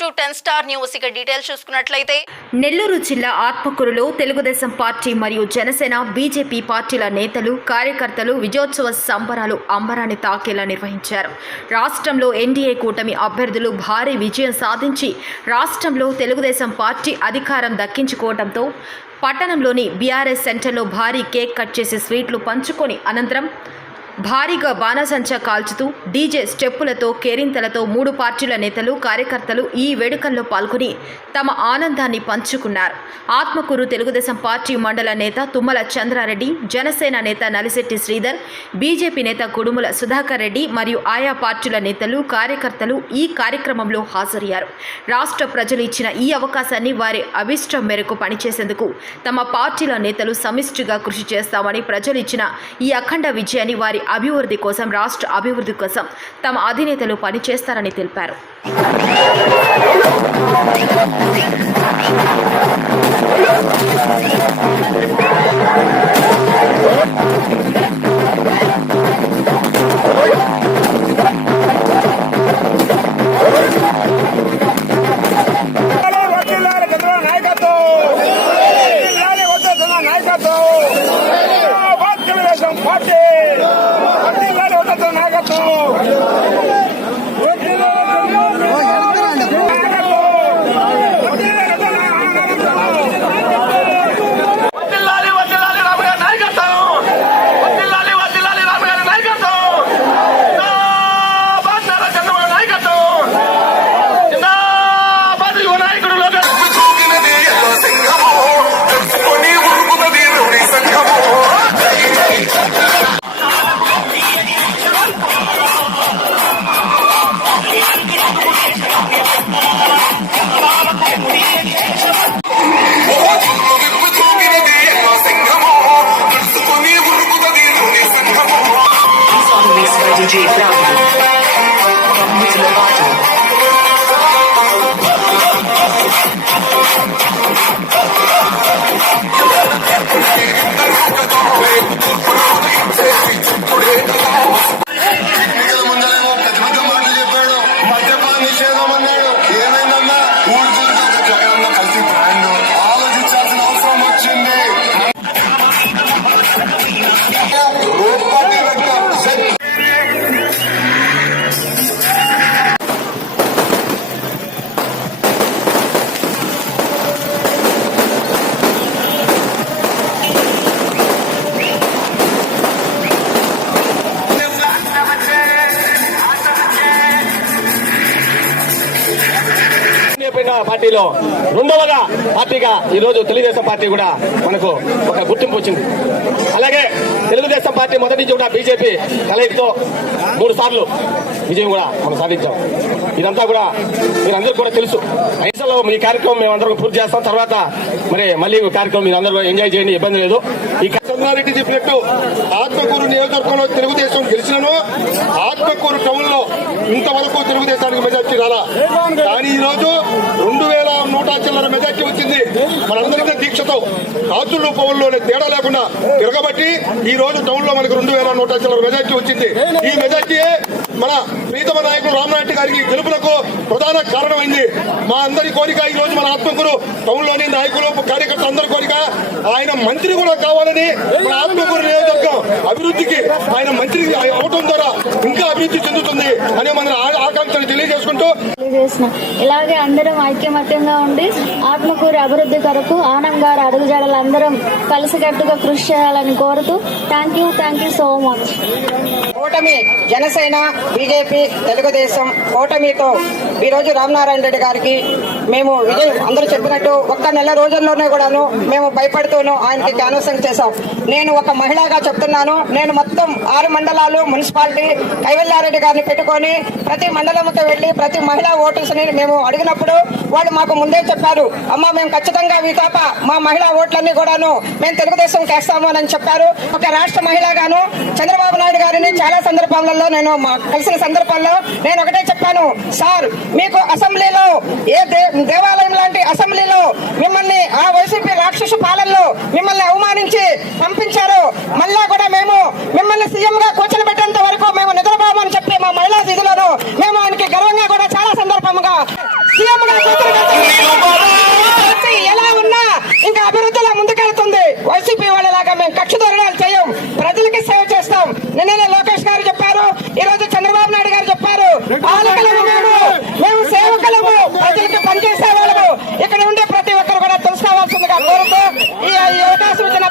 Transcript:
Welcome to 10 star news. ఇక details చూసుకున్నట్లయితే నెల్లూరు జిల్లా ఆత్మకూరులో తెలుగుదేశం పార్టీ మరియు జనసేన బీజేపీ పార్టీల నేతలు కార్యకర్తలు విజయోత్సవ సంబరాలు అంబరాన్ని తాకేలా నిర్వహించారు. రాష్ట్రంలో ఎన్డీఏ కూటమి అభ్యర్థులు భారీ విజయం సాధించి రాష్ట్రంలో తెలుగుదేశం పార్టీ అధికారం దక్కించుకోవడంతో పట్టణంలోని బీఆర్ఎస్ సెంటర్లో భారీ కేక్ కట్ చేసి స్వీట్లు పంచుకొని అనంతరం భారీగా బాణసంచా కాల్చుతూ డీజే స్టెప్పులతో కేరింతలతో 3 పార్టీల నేతలు కార్యకర్తలు ఈ వేడుకల్లో పాల్గొని తమ ఆనందాన్ని పంచుకున్నారు. ఆత్మకూరు తెలుగుదేశం పార్టీ మండల నేత తుమ్మల చంద్రారెడ్డి, జనసేన నేత నలిశెట్టి శ్రీధర్, బీజేపీ నేత కుడుముల సుధాకర్ రెడ్డి మరియు ఆయా పార్టీల నేతలు కార్యకర్తలు ఈ కార్యక్రమంలో హాజరయ్యారు. రాష్ట్ర ప్రజలు ఇచ్చిన ఈ అవకాశాన్ని వారి అభిష్టం మేరకు పనిచేసేందుకు తమ పార్టీల నేతలు సమిష్టిగా కృషి చేస్తామని, ప్రజలు ఇచ్చిన ఈ అఖండ విజయాన్ని వారి అభివృద్ధి కోసం, రాష్ట్ర అభివృద్ధి కోసం తమ అధినేతలు పనిచేస్తారని తెలిపారు. DJ Brown with Lovato. పార్టీలో రెండవగా పార్టీగా ఈరోజు తెలుగుదేశం పార్టీ కూడా మనకు ఒక గుర్తింపు వచ్చింది. అలాగే తెలుగుదేశం పార్టీ మొదటి నుంచి కూడా బీజేపీ కలయికతో 3 సార్లు విజయం కూడా మనం సాధించాం. ఇదంతా కూడా మీరందరూ కూడా తెలుసు. ఐసలో మీ కార్యక్రమం మేమందరం పూర్తి చేస్తాం. తర్వాత మళ్ళీ కార్యక్రమం మీరు అందరూ ఎంజాయ్ చేయండి, ఇబ్బంది లేదు. ఈ చంద్రారెడ్డి చెప్పినట్టు ఆత్మకూరు నియోజకవర్గంలో తెలుగుదేశం గెలిచినను ఆత్మకూరు టౌన్ లో ఇంతవరకు తెలుగుదేశానికి మెజార్టీ రాలా. కానీ ఈ రోజు 2100 చిల్లర మెజార్టీ వచ్చింది. మనందరికీ దీక్షతో రాత్రులు పౌరుల్లోనే తేడా లేకుండా తిరగబట్టి ఈ రోజు టౌన్ లో మనకు 2100 చిల్లర మెజార్టీ వచ్చింది. ఈ మెజార్టీయే మన ప్రీతమ నాయకుడు రామనాయుడు గారికి గెలుపులకు ప్రధాన కారణమైంది. మా అందరి కోరిక ఈ రోజు మన ఆత్మకూరు టౌన్ లోని నాయకులు కార్యకర్తలు అందరి కోరిక ఆయన మంత్రి కూడా కావాలని, మన ఆత్మకూరు నియోజకవర్గం అభివృద్ధికి ఆయన మంత్రి అవటం ద్వారా ఇంకా అభివృద్ధి చెందుతుంది అనే మన ఆకాంక్షలు తెలియజేసుకుంటూ ఇలాగే అందరం ఐక్యమత్యంగా ఉండి ఆత్మకూరు అభివృద్ధి కొరకు ఆనం గారు అడుగుజాడలు అందరం కలిసికట్టుగా కృషి చేయాలని కోరుతూ థ్యాంక్ యూ సో మచ్. కూటమి జనసేన బీజేపీ తెలుగుదేశం కూటమితో ఈరోజు రామనారాయణ రెడ్డి గారికి మేము విజయం అందరూ చెప్పినట్టు ఒక్క నెల రోజుల్లోనే కూడాను మేము భయపడుతూను ఆయనకి క్యాన్వసింగ్ చేశాం. నేను ఒక మహిళగా చెప్తున్నాను. నేను మొత్తం 6 మండలాలు మున్సిపాలిటీ కైవల్యారెడ్డి గారిని పెట్టుకొని ప్రతి మండలంకి వెళ్లి ప్రతి మహిళా ఓటర్స్ ని మేము అడిగినప్పుడు వాళ్ళు మాకు ముందే చెప్పారు, అమ్మ మేము ఖచ్చితంగా మీ తప్ప మా మహిళా ఓట్లన్నీ కూడాను మేము తెలుగుదేశం కేస్తాము అని చెప్పారు. ఒక రాష్ట్ర మహిళగాను చంద్రబాబు నాయుడు గారిని చాలా సందర్భాలలో నేను కలిసిన సందర్భాల్లో నేను ఒకటే చెప్పాను, సార్ మీకు అసెంబ్లీలో ఏ దేవాలయం లాంటి అసెంబ్లీలో మిమ్మల్ని ఆ వైసీపీ రాక్షస పాలనలో మిమ్మల్ని అవమానించి పంపించారు. మళ్ళా కూడా మేము మిమ్మల్ని సీఎం గా కూర్చోబెట్టేంత వరకు మేము నిద్రపోమని చెప్పి మా మహిళా నిధులను మేము ఆయనకి గర్వంగా కూడా చాలా సందర్భంగా సీఎం గా ఎలా ఉన్నా ఇంకా అభివృద్ధిలో ముందుకెళ్తుంది. వైసీపీ వాళ్ళలాగా మేము కక్ష ధోరణాలు చేయం, ప్రజలకి సేవ చేస్తాం. నిన్ననే లోకేష్ గారు చెప్పారు, ఈ రోజు చంద్రబాబు నాయుడు గారు చెప్పారు, పాలకులము మేము సేవకులము, ప్రజలకి పనిచేసే వాళ్ళము. ఇక్కడ ఉండే ప్రతి ఒక్కరు కూడా తెలుసుకోవాల్సిందిగా కోరుతూ ఈ అవకాశం ఇచ్చిన